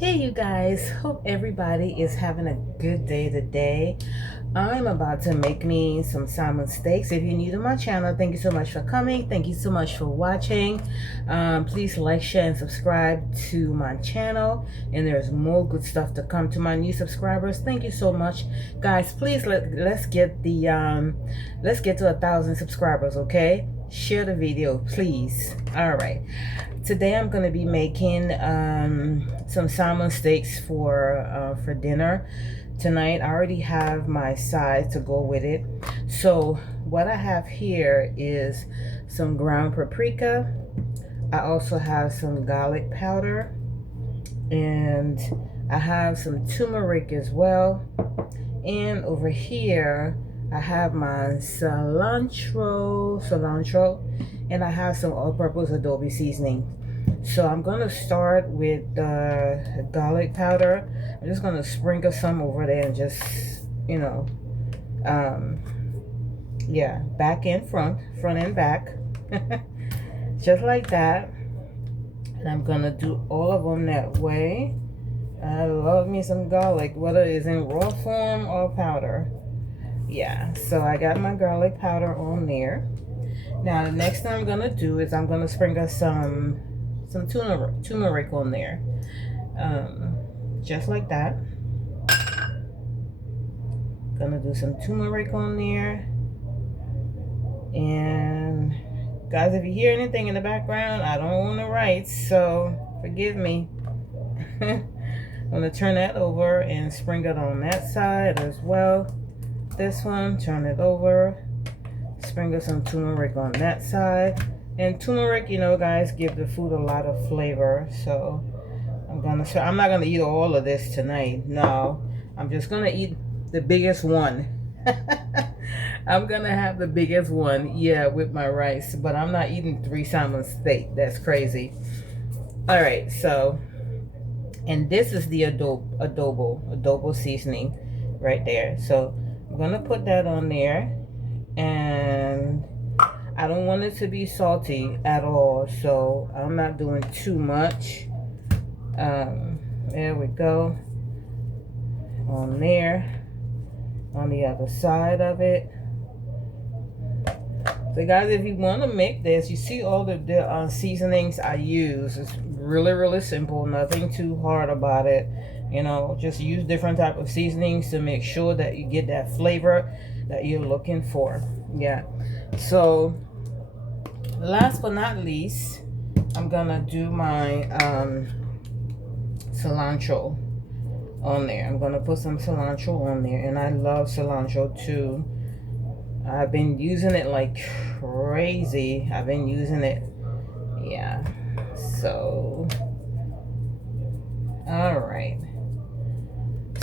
Hey you guys, hope everybody is having a good day today. I'm about to make me some salmon steaks. If you're new to my channel, thank you so much for coming. Thank you so much for watching. Please like, share, and subscribe to my channel. And there's more good stuff to come. To my new subscribers, thank you so much, guys. Please let's get to 1,000 subscribers, okay? Share the video, please. All right. Today I'm going to be making some salmon steaks for dinner tonight. I already have my sides to go with it. So what I have here is some ground paprika. I also have some garlic powder, and I have some turmeric as well. And over here I have my cilantro, and I have some all-purpose adobe seasoning. So I'm gonna start with the garlic powder. I'm just gonna sprinkle some over there and just, yeah, back and front and back, just like that. And I'm gonna do all of them that way. I love me some garlic, whether it's in raw form or powder. Yeah, so I got my garlic powder on there. Now the next thing I'm gonna do is I'm gonna sprinkle some turmeric on there, just like that. Gonna do some turmeric on there. And guys, if you hear anything in the background, I don't want to write, so forgive me. I'm gonna turn that over and sprinkle it on that side as well. This one, turn it over, sprinkle some turmeric on that side. And turmeric, guys, give the food a lot of flavor. So I'm not gonna eat all of this tonight. No, I'm just gonna eat the biggest one. I'm gonna have the biggest one, yeah, with my rice. But I'm not eating 3 salmon steak. That's crazy. All right, so, and this is the adobo seasoning right there. So I'm gonna put that on there, and I don't want it to be salty at all, so I'm not doing too much. There we go. On there, on the other side of it. So guys, if you want to make this, you see all the seasonings I use. It's really simple, nothing too hard about it. Just use different type of seasonings to make sure that you get that flavor that you're looking for. Yeah. So last but not least, I'm gonna do my cilantro on there. I'm gonna put some cilantro on there, and I love cilantro too. I've been using it like crazy. I've been using it, yeah. So all right,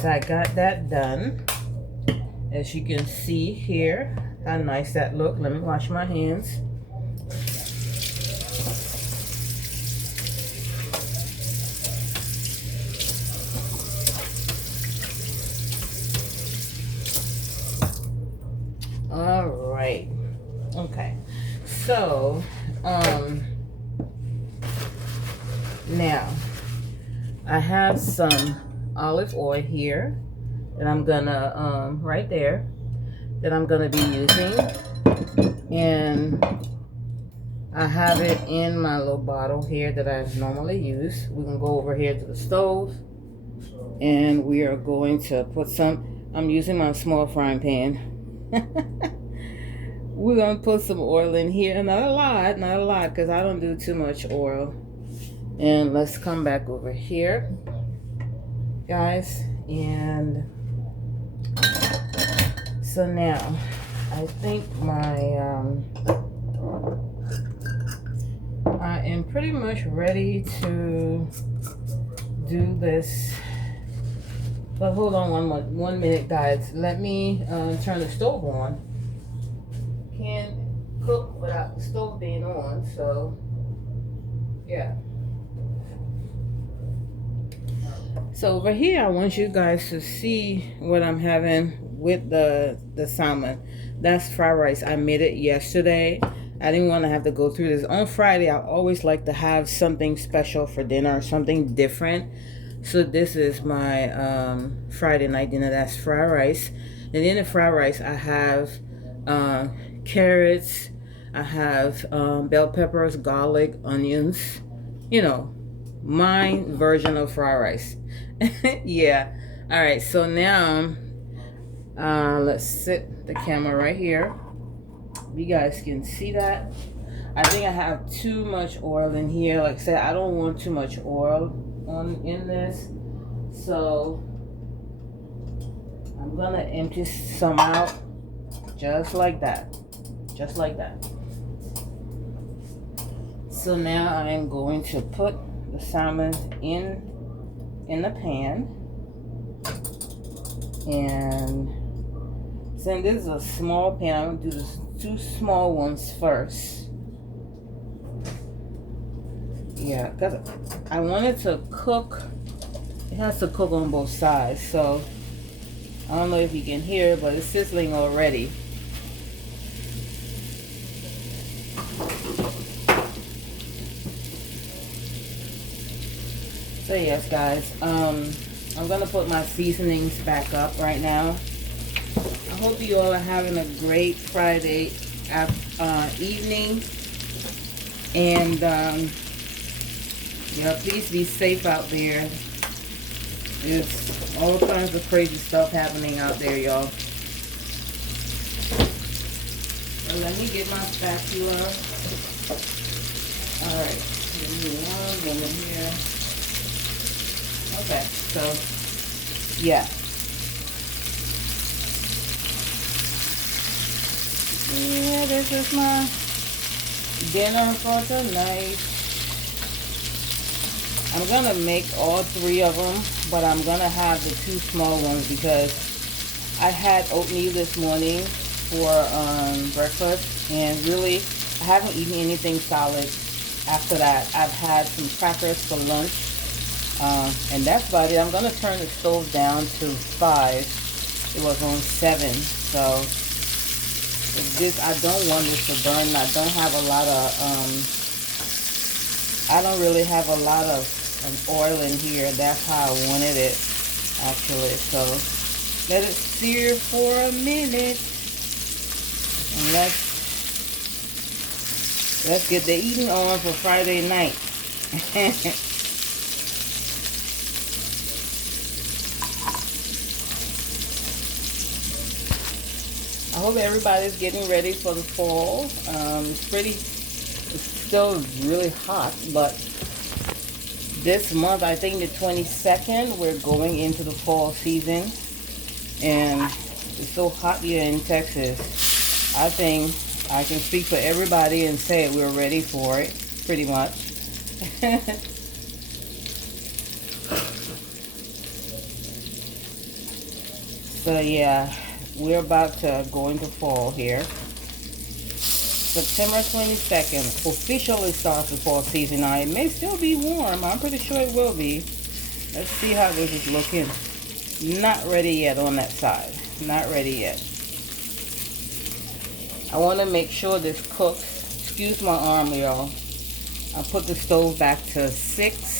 so I got that done. As you can see here, how nice that look. Let me wash my hands. All right, okay, so now I have some olive oil here that I'm gonna right there, that I'm gonna be using, and I have it in my little bottle here that I normally use. We're gonna go over here to the stove, and we are going to put some, I'm using my small frying pan. We're gonna put some oil in here, not a lot, because I don't do too much oil. And let's come back over here, guys. And so now I think I am pretty much ready to do this. But hold on one minute, guys. Let me turn the stove on. Can't cook without the stove being on, so yeah. So over here, I want you guys to see what I'm having with the salmon. That's fried rice. I made it yesterday. I didn't want to have to go through this. On Friday, I always like to have something special for dinner, something different. So this is my Friday night dinner. That's fried rice. And in the fried rice, I have uh, carrots. I have bell peppers, garlic, onions. You know, my version of fried rice. Yeah. All right. So now, let's sit the camera right here. You guys can see that. I think I have too much oil in here. Like I said, I don't want too much oil in this. So I'm gonna empty some out just like that. Just like that. So now I am going to put the salmon in the pan. And since this is a small pan, I'm gonna do this 2 small ones first. Yeah, because I want it to cook. It has to cook on both sides. So I don't know if you can hear it, but it's sizzling already. So yes, guys, I'm gonna put my seasonings back up right now. I hope you all are having a great Friday evening, and yeah, please be safe out there. There's all kinds of crazy stuff happening out there, y'all. So let me get my spatula. All right, give me one minute here. Okay, so yeah. Yeah, this is my dinner for tonight. I'm gonna make all 3 of them, but I'm gonna have the 2 small ones because I had oatmeal this morning for breakfast, and really I haven't eaten anything solid after that. I've had some crackers for lunch, and that's about it. I'm gonna turn the stove down to 5. It was on 7, so this, I don't want this to burn. I don't have a lot of I don't really have a lot of oil in here. That's how I wanted it, actually. So let it sear for a minute, and let's get the eating on for Friday night. I hope everybody's getting ready for the fall. It's still really hot, but this month, I think the 22nd, we're going into the fall season, and it's so hot here in Texas. I think I can speak for everybody and say we're ready for it, pretty much. So yeah, we're about to go into fall here. September 22nd officially starts the fall season. Now, it may still be warm. I'm pretty sure it will be. Let's see how this is looking. Not ready yet on that side. Not ready yet. I want to make sure this cooks. Excuse my arm, y'all. I put the stove back to 6.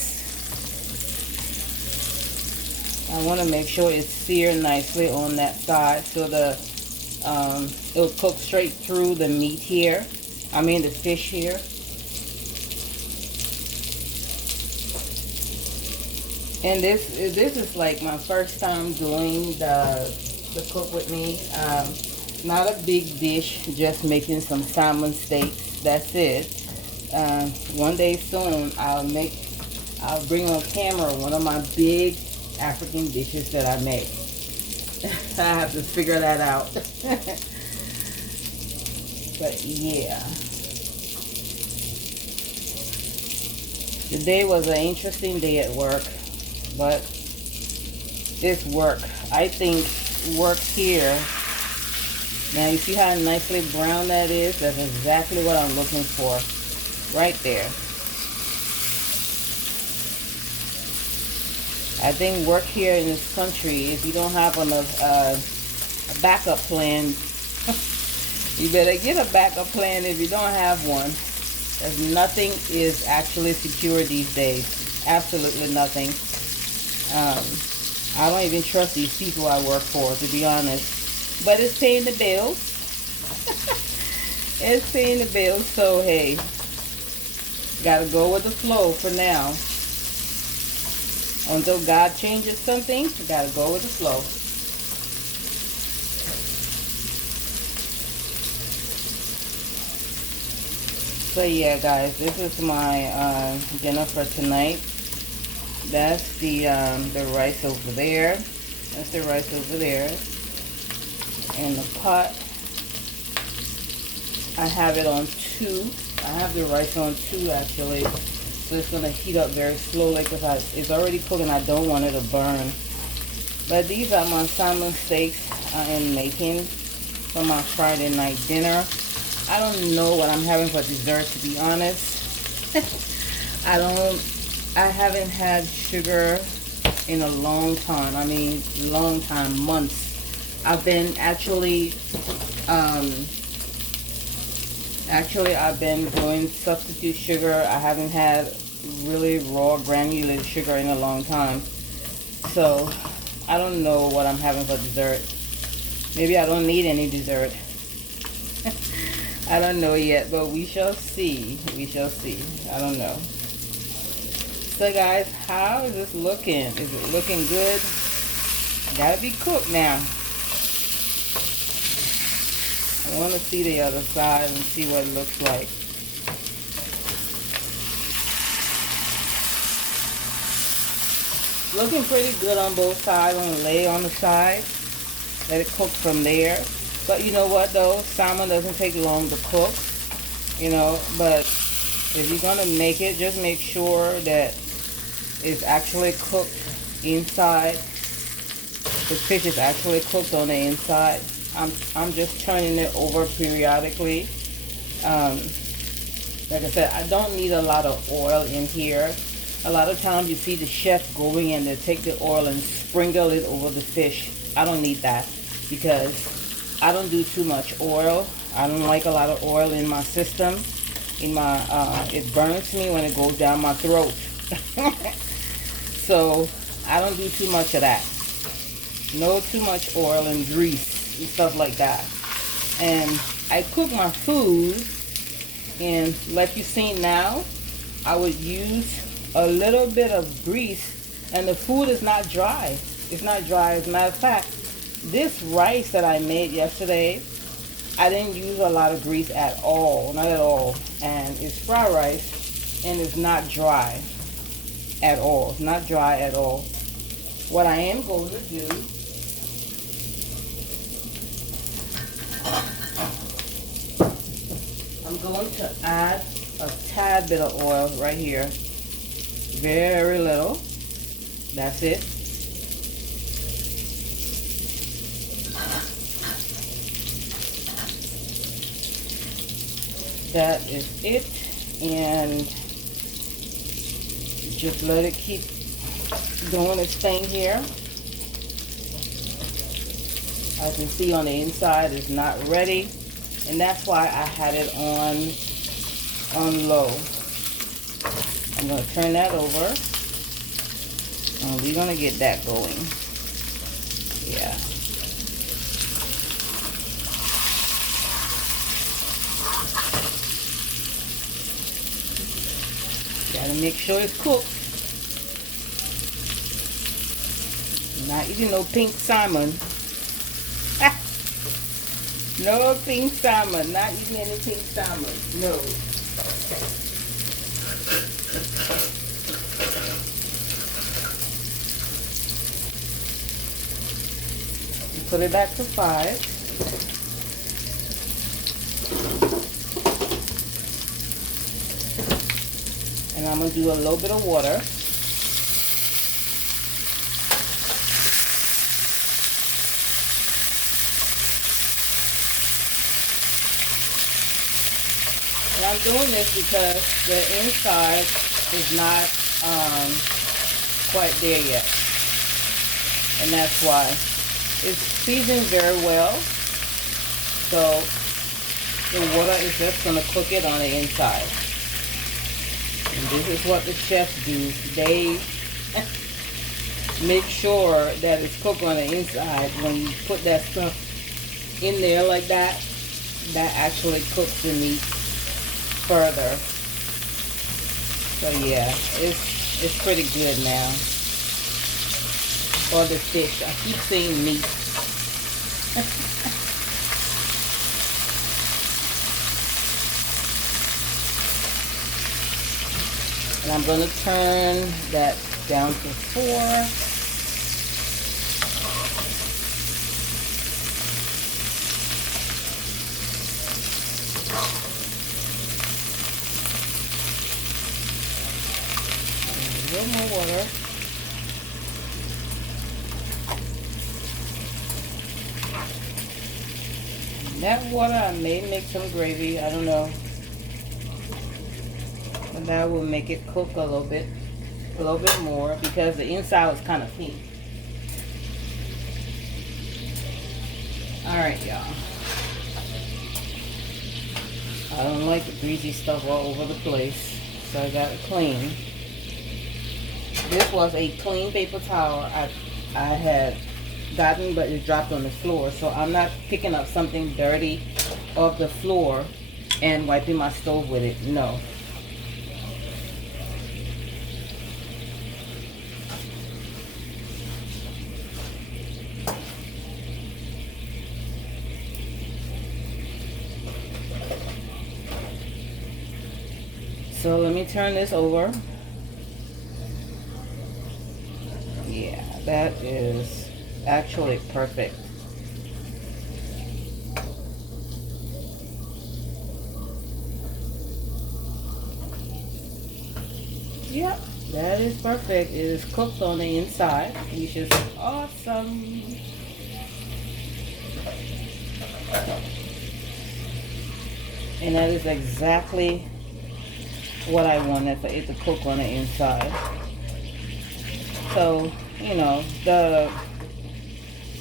I want to make sure it's seared nicely on that side so it'll cook straight through the meat here. I mean the fish here. And this is like my first time doing the cook with me. Not a big dish, just making some salmon steaks. That's it. One day soon I'll bring on camera one of my big African dishes that I make. I have to figure that out. But yeah, today was an interesting day at work, but this work, I think work here, now you see how nicely brown that is? That's exactly what I'm looking for right there. I think work here in this country, if you don't have a backup plan, you better get a backup plan if you don't have one. Because nothing is actually secure these days. Absolutely nothing. Um, I don't even trust these people I work for, to be honest. But it's paying the bills. It's paying the bills, so hey, gotta go with the flow for now. Until God changes something, you gotta go with the flow. So yeah, guys, this is my dinner for tonight. That's the rice over there. That's the rice over there. And the pot, I have it on 2. I have the rice on 2 actually. So it's going to heat up very slowly because it's already cooking. I don't want it to burn. But these are my salmon steaks I am making for my Friday night dinner. I don't know what I'm having for dessert, to be honest. I haven't had sugar in a long time. I mean, long time, months. I've been actually I've been doing substitute sugar. I haven't had really raw granulated sugar in a long time. So I don't know what I'm having for dessert. Maybe I don't need any dessert. I don't know yet, but we shall see. We shall see. I don't know. So guys, how is this looking? Is it looking good? Gotta be cooked now. I want to see the other side and see what it looks like. Looking pretty good on both sides. I'm gonna lay on the side, let it cook from there. But you know what though, salmon doesn't take long to cook, you know, but if you're gonna make it, just make sure that it's actually cooked inside. The fish is actually cooked on the inside. I'm just turning it over periodically. Like I said, I don't need a lot of oil in here. A lot of times you see the chef going and they take the oil and sprinkle it over the fish. I don't need that because I don't do too much oil. I don't like a lot of oil in my system. It burns me when it goes down my throat. So I don't do too much of that. No too much oil and grease and stuff like that. And I cook my food, and like you see now, I would use a little bit of grease, and the food is not dry. It's not dry. As a matter of fact, this rice that I made yesterday, I didn't use a lot of grease at all, not at all. And it's fried rice, and it's not dry at all. It's not dry at all. What I am going to do, I'm going to add a tad bit of oil right here. Very little. That's it. That is it. And just let it keep doing its thing here. As you can see on the inside, it's not ready. And that's why I had it on low. I'm going to turn that over. And we're going to get that going. Yeah. Gotta make sure it's cooked. Not eating no pink salmon. No pink salmon. Not eating any pink salmon. No. Put it back to 5. And I'm going to do a little bit of water. And I'm doing this because the inside is not quite there yet. And that's why. It's seasoned very well. So the water is just going to cook it on the inside. And this is what the chefs do. make sure that it's cooked on the inside. When you put that stuff in there like that, that actually cooks the meat further. So yeah, it's pretty good now. Or the fish. I keep saying meat. And I'm going to turn that down to 4. And a little more water. And that water, I may make some gravy. I don't know. But that will make it cook a little bit more because the inside was kind of pink. Alright, y'all. I don't like the greasy stuff all over the place, so I got it clean. This was a clean paper towel I had gotten, but it dropped on the floor, so I'm not picking up something dirty off the floor and wiping my stove with it. No. So let me turn this over. Yeah, that is actually perfect. Yep, that is perfect. It is cooked on the inside, which is awesome. And that is exactly what I wanted, for it to cook on the inside. So, you know,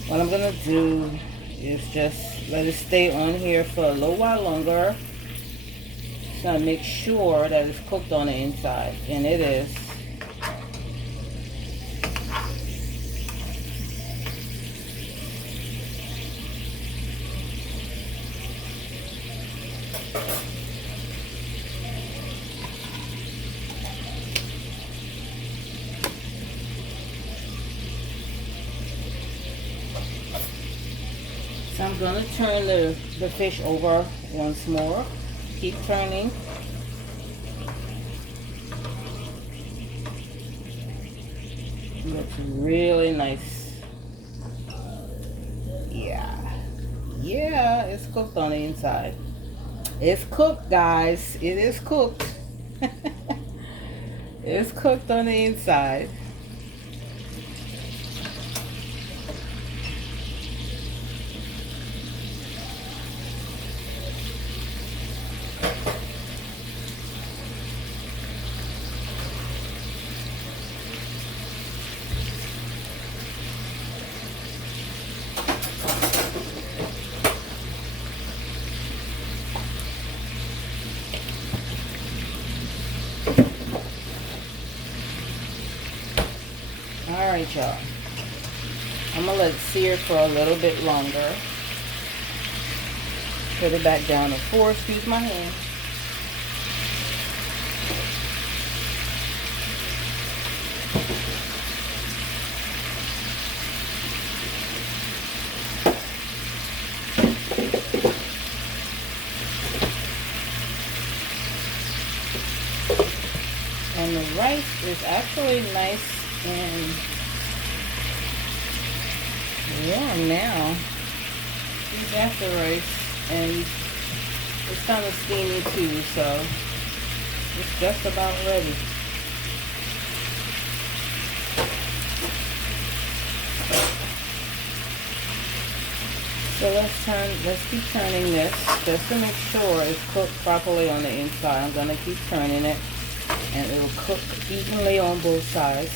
what I'm gonna do is just let it stay on here for a little while longer. Just gonna make sure that it's cooked on the inside, and it is. So I'm going to turn the fish over once more. Keep turning. Looks really nice. Yeah, it's cooked on the inside. It's cooked, guys. It is cooked. It's cooked on the inside. Alright, y'all. I'm going to let it sear for a little bit longer. Put it back down to 4. Excuse my hand. And the rice is actually nice and warm now. He's got the rice, and it's kind of steamy too, so it's just about ready. So let's keep turning this just to make sure it's cooked properly on the inside. I'm gonna keep turning it, and it will cook evenly on both sides.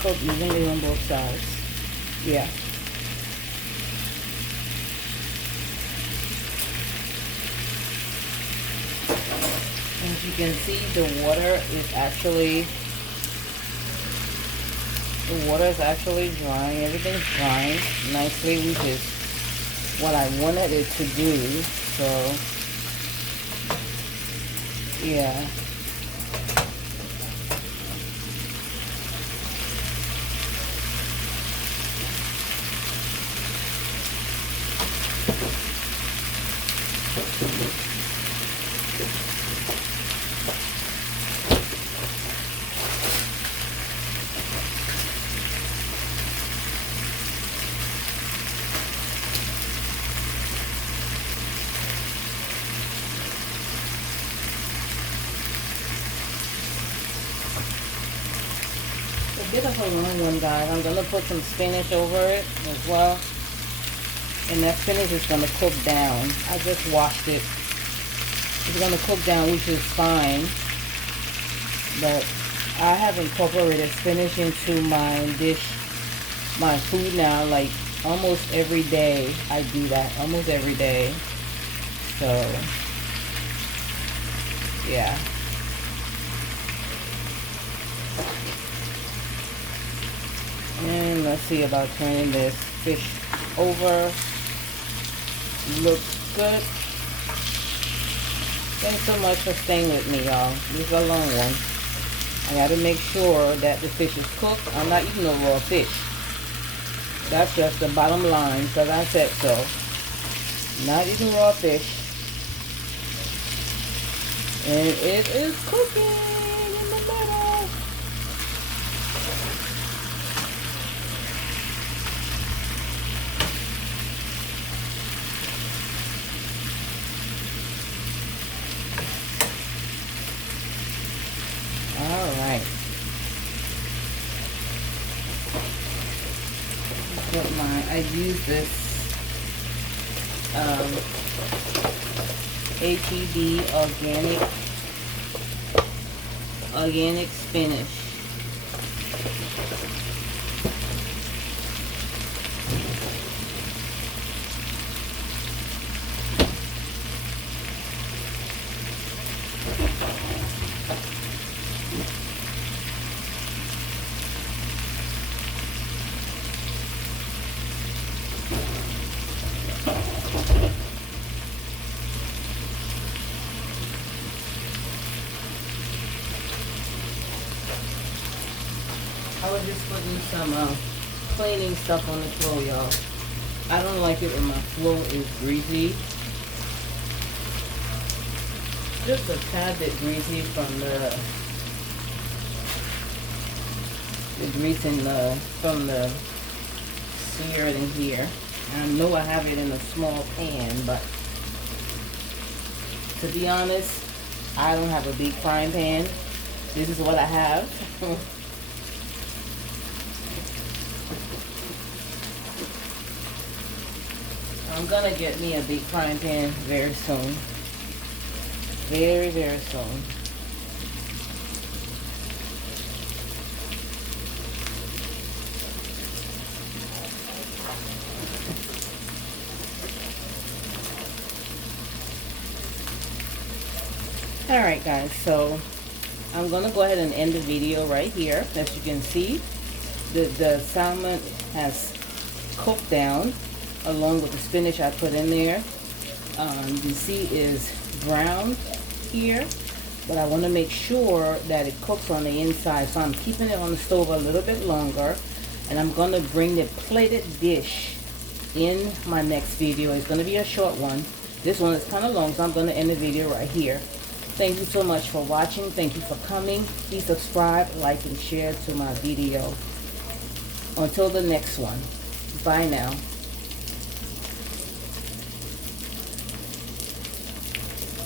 Cook evenly on both sides. Yeah. As you can see, the water is actually drying. Everything's drying nicely, which is what I wanted it to do. So yeah. A bit of a long one, guys. I'm gonna put some spinach over it as well, and that spinach is gonna cook down. I just washed it. It's gonna cook down, which is fine, but I have incorporated spinach into my dish, my food now, like almost every day. I do that almost every day. So yeah. And let's see about turning this fish over. Looks good. Thanks so much for staying with me, y'all. This is a long one. I gotta make sure that the fish is cooked. I'm not eating no raw fish. That's just the bottom line, because I said so. Not eating raw fish. And it is cooking in the middle. Alright. I use this HEB organic spinach. I was just putting some cleaning stuff on the floor, y'all. I don't like it when my floor is greasy. Just a tad bit greasy from the grease from the sear in here. I know I have it in a small pan, but to be honest, I don't have a big frying pan. This is what I have. I'm gonna get me a big frying pan very soon. Very, very soon. Alright guys, so I'm gonna go ahead and end the video right here. As you can see, the salmon has cooked down along with the spinach I put in there. You can see is brown here, but I want to make sure that it cooks on the inside, so I'm keeping it on the stove a little bit longer, and I'm going to bring the plated dish in my next video. It's going to be a short one. This one is kind of long, so I'm going to end the video right here. Thank you so much for watching. Thank you for coming. Please subscribe, like, and share to my video. Until the next one. Bye now.